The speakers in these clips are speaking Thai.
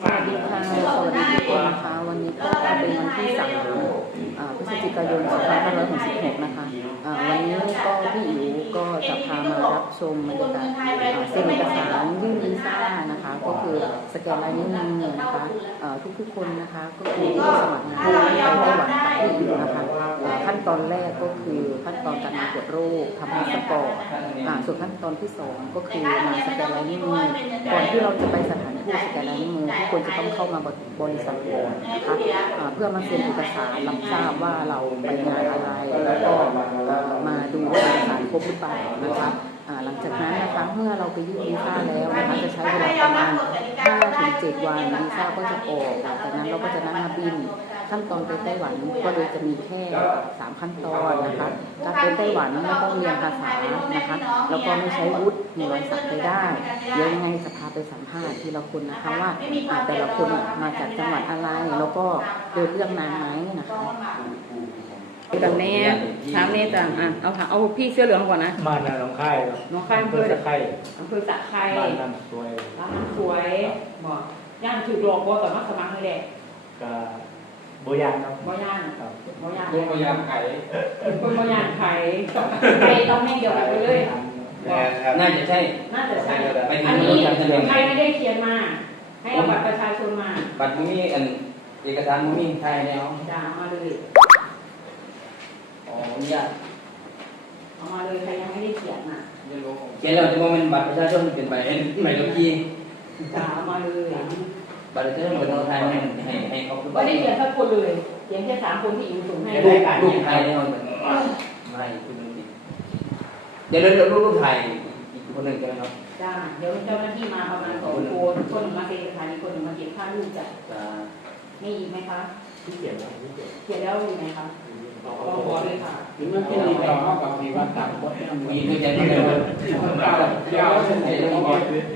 สวัสดีค่ะ สวัสดีทุกคนนะคะ วันนี้ก็เป็นวันที่สามพฤศจิกายน2566 นะคะอ่าวันนี้ก็พี่อิ๋วก็จะพามารับชมบรรยากาศเซ็นเอกสารยื่นวีซ่านะคะ ก็คือสแกนลายนิ้วมือนะคะอ่าทุกๆคนนะคะก็คือสมัครงานไปไต้หวันกับพี่อิ๋วนะคะขั้นตอนแรกก็คือขั้นตอนการมาตรวจโรคทำพาสปอร์ตส่วนขั้นตอนที่สองก็คือมาสแกนลายนิ้วมือก่อนที่เราจะไปสถานทูตสแกนลายนิ้วมือทุกคนจะต้องเข้ามาบริษัทก่อนนะคะเพื่อมาเซ็นเอกสารรับทราบว่าเราไปงานอะไร แล้วก็มาดูว่าเอกสารครบหรือเปล่านะคะหลังจากนั้นนะคะเมื่อเราไปยื่นวีซ่าแล้วนะคะจะใช้เวลาประมาณ5ถึง7วันวีซ่าก็จะออกหลังจากนั้นเราก็จะนั่งมาบิน ขั้นตอนไปไต้หวันก็เลยจะมีแค่สามขั้นตอนนะคะการไปไต้หวันไม่ต้องเรียนภาษานะคะ แล้วก็ไม่ใช้วุฒิหน่วยสักไปได้เดี๋ยวยังไงจะพาไปสัมภาษณ์ทีละคนนะคะว่าอ่าแต่ละคนมาจากจังหวัดอะไรแล้วก็เดินเรื่องนานไหมนะคะแบบนี้ถามนี่จังอะเอาถามเอาพี่เสื้อเหลืองก่อนนะบ้านนาหนองค่ายครับน้องข้างอำเภเพื่ออตะไคร่อำเภอสะไครบ้านน้ำสวยร้านน้ำสวยบอกย่านถือหลอกบอต่อมาสมัครเลยแหละกับ โบยางครับบ่ย่านครับบ่ย่านลูกพยายามไขคนบ่ย่านไข่ไปต้องแม่งเดียวกันไปเลยน่าจะใช่ น่าจะใช่ ไปอันถึงนี้รถการทะเบียนใครไม่ได้เขียนมา ให้เอาบัตรประชาชนมาบัตรมุมีอันเอกสารมุมีไทยแล้วด่าเอามาเลย อ๋อเนี่ยเอามาเลยใครยังไม่ได้เขียนน่ะเขียนแล้วจะว่ามันบัตรประชาชนเป็นใบใบขับขี่ด่าเอามาเลย บัตรประชาชนเป็นของไทยให้ให้ให้เขาไม่ได้เขียนสักคนเลยเขียนแค่สามคนที่อิวส่งให้รูปรูปไทยเนี่ยมันไม่คือมันผิดเดี๋ยวเดี๋ยวรูปรูปไทยอีกคนหนึ่งใช่ไหมครับจ้าเดี๋ยวเจ้าหน้าที่มาประมาณสองคนคนหนึ่งมาเป็นสถานีคนหนึ่งมาเก็บค่าลูกจ้ะจะมีอีกไหมคะที่เขียนนะที่เขียนเขียนแล้วอยู่ไหนคะลองบอกเลยค่ะหรือมันเป็นอีกต่อเข้ากับมีวัดต่างวัดเนี่ยมีตัวแทนที่เดินยาวเส้นเดียว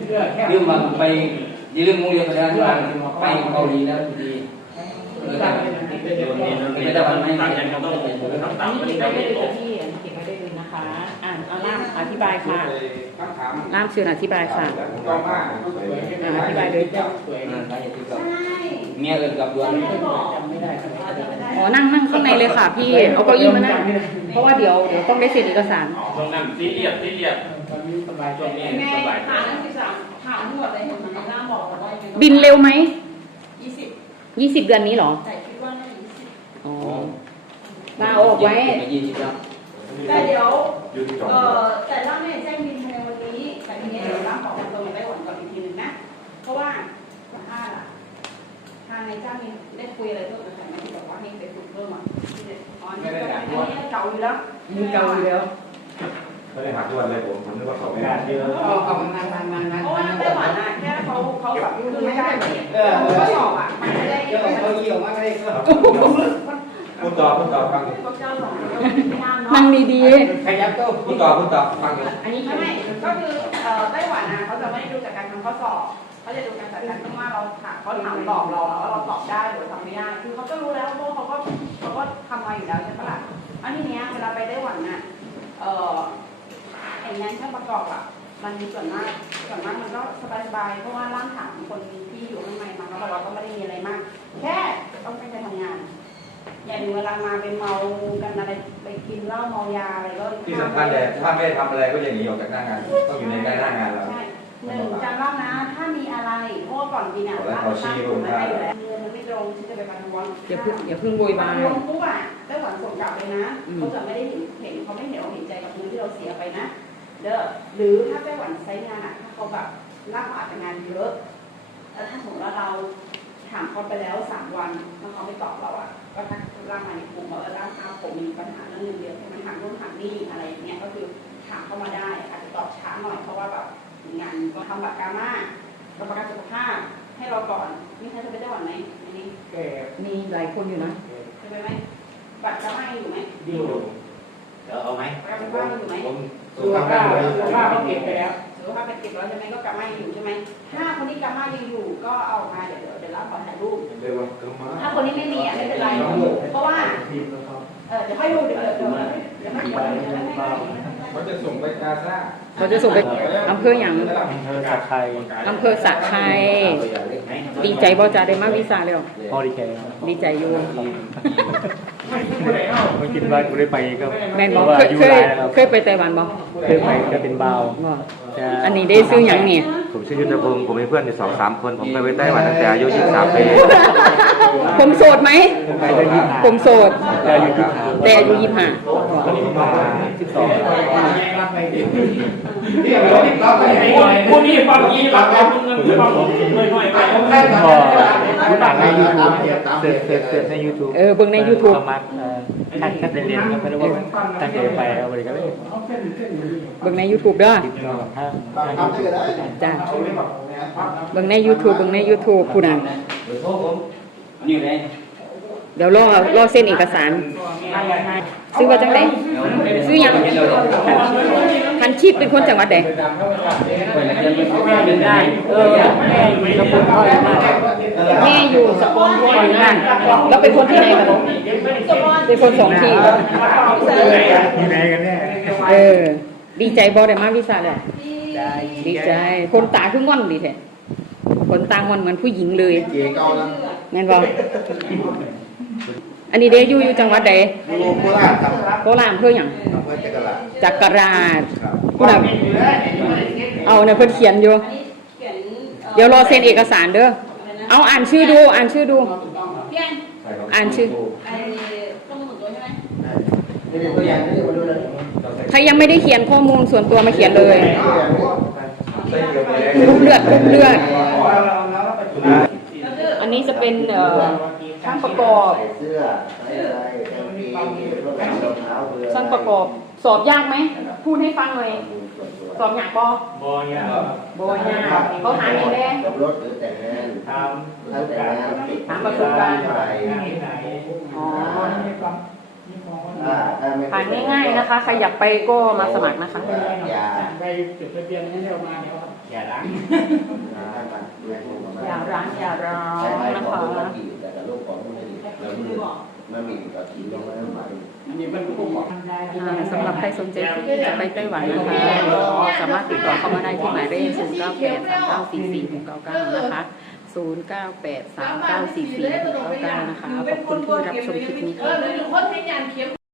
เพื่อแค่เรื่องมาไป อย่าลืมโรงเรียนประชาชนไปเกาหลีแล้วดีเออแต่ไม่ได้วันไม่ไม่ยังต้องอันนี้เก็บไว้ได้เลยค่ะพี่อันนี้เก็บไว้ได้เลยนะคะ อ่านเอาล่ามอธิบายค่ะคำถามล่ามเชิญอธิบายค่ะต่อมาอ่าอธิบายเลยสวยเอนะอไปติดกับเมียเอินกับดวนจำไม่ได้ครับอ๋อนั่งนั่งข้างในเลยค่ะพี่เอาเก้าอี้มานั่งเพราะว่าเดี๋ยวเดี๋ยวต้องได้เซ็นเอกสารตรงนั้นซีเรียสซีเรียสตอนนี้สบายใจช่วงนี้แม่สบาย ถามนักศึกษาถามทั้งหมดเลยเห็นไหมล่าบอกว่ายังไงบินเร็วไหมยี่สิบยี่สิบเดือนนี้เหรอแต่คิดว่าน่าจะยี่สิบอ๋อลาออกไว้ ยี่สิบแล้วแต่เดี๋ยวเอ่อแต่ล่าไม่ได้แจ้งบินภายในวันนี้ แต่ทีนี้เดี๋ยวล่าขอมาตรงไต้หวันก่อนอีกทีหนึ่งนะ เพราะว่าสัมภาษณ์อะทางนายจ้างมีได้คุยอะไรเพิ่มไหมไหมที่บอกว่าให้ไปฝึกเพิ่มอะที่เด็ดอ๋ออันนี้ก็อันนี้เก่าอยู่แล้วมีเกาอยู่แล้ว ไม่ได้หาทุกวันเลยผมผมนึกว่าเขาไม่งานเยอะเอาเอามันนานนานนานนานเพราะว่าไต้หวันอะแค่เขาเขาแบบคือไม่ใช่เออเขาสอบอะมันไม่ได้เดี๋ยวเขาเยี่ยวมากเลยก็พูดต่อพูดต่อฟังเขาเจ้าสองไม่นานนั่เนาะงดีขยับก็พูดต่อพูดต่อฟังอยู่ๆอันนี้ไม่ไม่ก็คือเอ่อไต้หวันนะเขาจะไม่ได้ดูจากการทำข้อสอบเขาจะดูการจัดการที่ว่าเราถามเขาถามตอบเราแล้วเราตอบได้หรือทำไม่ได้ คือเขาก็รู้แล้วเพราะเขาก็เขาก็ทำมาอยู่แล้วใช่ปะล่ะอันทีเนี้ยเวลาไปไต้หวันน่ะ เอ่อ ไอ้งานช่างประกอบอะ มันมีส่วนมากส่วนมากมันก็สบายๆเพราะว่าร่างถามคนที่อยู่ข้างในมาแล้วเราก็ไม่ได้มีอะไรมาก แค่ต้องตั้งใจทำงาน อย่าถึงเวลามาเป็นเมากันอะไรไปกินเหล้าเมายาอะไรก็ที่สำคัญเลยถ้าไม่ทำอะไรก็จะหนีออกจากหน้างานต้องอยู่ในหน้างานเราใช่หนึ่งจำรอบนะ ถ้ามีอะไรเพราะว่าก่อนบินอะขอให้ร้านเขาชี้ตั้งลงไม่ได้ได้อยู่แล้วเงินมันไม่ตรงที่จะไปบันวอนอย่าเพิ่งอย่าเพิ่งโวยวาบัยนวอนปุ๊บอะไต้หวันส่งกลับเลยนะอืมเขาจะไม่ได้เห็นเห็นเขาไม่เห็นเราเห็นใจกับเงินที่เราเสียไปนะ เด้อหรือถ้าไต้หวันใช้งานอะถ้าเขาแบบร่างเขาอาจจะงานเยอะแล้วถ้าสมมติว่าเราถามเขาไปแล้วสามวันแล้วเขาไม่ตอบเราอะก็ทักร่างมาในกลุ่มว่าเออร่างครับผมมีปัญหาเรื่องเงินเดือนใช่ไหมถามนู่นถามนี่อะไรอย่างเงี้ยก็คือถามเข้ามาได้ อาจจะตอบช้าหน่อยเพราะว่าแบบงานก็ทำบัตรกามากับประกันสุขภาพให้เราก่อนนี่ใครจะไปได้หวันไหมอันนี้แก่มีหลายคนอยู่นะจะไปไหมบัตรกามายังอยู่ไหมเดียวเดี๋ยวเอาไหมประกันสุขภาพยังอยู่ไหมผม สุขภาพสุขภาพเขาเก็บไปแล้วสุขภาพเป็นเก็บแล้วใช่ไหมก็กามายังอยู่ใช่ไหมถ้าคนที่กามายังอยู่ก็เอามาเดี๋ยวเดี๋ยวเดี๋ยวเราขอถ่ายรูปเรียกว่าคือมาถ้าคนที่ไม่มีอะไม่เป็นไรเพราะว่าทีมนะครับเออเดี๋ยวให้ดูเดี๋ยวเดี๋ยวเดี๋ยวเดี๋ยวให้ดูเดี๋ยวให้ดูเขาจะส่งไปกาซ่าใเราจะส่งไปอำเภออย่างอำเภอสักไทยอำเภอสะไครดีใจบ่จ้าได้มาวีซ่าแล้วพอดีแค่ดีใจอยู่ไม่คิดว่ากูได้ไปก็แม่นเพบ่ราะว่าเคยอยู่เคยไรนะครับเคยไปไต้หวันบ่เคยไปก็เป็นบาวบ่แต่อันนี้ได้ซื้อหยังเนี่ยผมชื่อยุทธพงศ์ผมมีเพื่อนอยู่สองสามคน ผมเคยไปไต้หวันตั้งแต่อายุ23ปีผมโสดไหม ไปได้ยี่สิบห้าผมโสด แต่อายุยี่สิบห้าแต่อายุยี่สิบห้า ตอนนี้มาสิบสอง ผู้นี้ฟังยี่หลักแล้วมึงเงินฟังหน่อยหน่อยไปก็รู้จักในยูทูบเสิร์ชเสิร์ชเสิร์ชในยูทูบเออเบิ่งใน YouTube ประมาณเอ่อท่านท่านเรียนก็ไม่รู้ว่าตั้งใจไปเอาไปก็เลยเบิ่งใน YouTube เด้อติดต่อทางทางยูทูบจ้าเบิ่งใน YouTube เบิ่งใน YouTube ผู้นั้นเบอร์โทรผมอันนี้เลย เดี๋ยวรอรอเซ็นเอกสาร ซื้อว่าจังไดซื้อยังคันชีพเป็นคนจังหวัดใดได้เออแม่อยู่สกลพ่ออยู่นั่นแม่อยู่สกลพ่ออยู่นั่นแล้วเป็นคนที่ไหนกันเป็นคนสองที่อยู่ไหนกันแน่เออ ดีใจบ่ได้มากวีซ่าแล้วดีใจ คนตาคืองอนดีแท้คนตางอนเหมือนผู้หญิงเลยแม่นบอั นนี้เด้อยู่อยู่จังหวัดใดอยู่โคราชครับโคราชอำเภอหยังอำเภอจักราชจักราชครับผู้น่ะเอาเนี่ยเพิ่นเขียนอยู่ เดี๋ยวรอเซ็นเอกสารเด้อเอาอ่านชื่อดู อ่านชื่อดู อ่านชื่อนี่เป็นตัวอย่างนี่มาดูเลยใครยังไม่ได้เขียนข้อมูลส่วนตัวมาเขียนเลยใช่เกี่ยวกับกรุ๊ปเลือดกรุ๊ปเลือด อันนี้จะเป็นเอ่อ ช่างประกอบ ใส่เสื้อใส่อะไรกางเกงรองเท้ารองเท้าเรือช่างประกอบ สอบยากไหม พูดให้ฟังหน่อย สอบยากปอบอยอะบอยากเขาถามอย่างแดงกับรถหรือแต่งงานททั้งแต่งงานถามประสบการณ์ใส่อ๋อถ้าถ้าไม่ผ่านง่าย ๆนะคะ ใครอยากไปก็มาสมัครนะคะ อย่าได้จดทะเบียนให้เร็วมาเนี่ยครับอย่าละอย่าร้านอย่าร้าใช้นไม้นะของคะมันกี่ แลูกของมันมันมีกับขีดลงมาหมสำหรับใครสนใจที่จะไปไต้หวันนะคะก็สามารถติดต่อเข้ามาได้ที่หมายเลข 0 9 8 3 9 4 4 6 9 9 นะคะ 0 9 8 3 9 4 4 6 9 9 นะคะ ขอบคุณที่รับชมคลิปนี้ค่ะ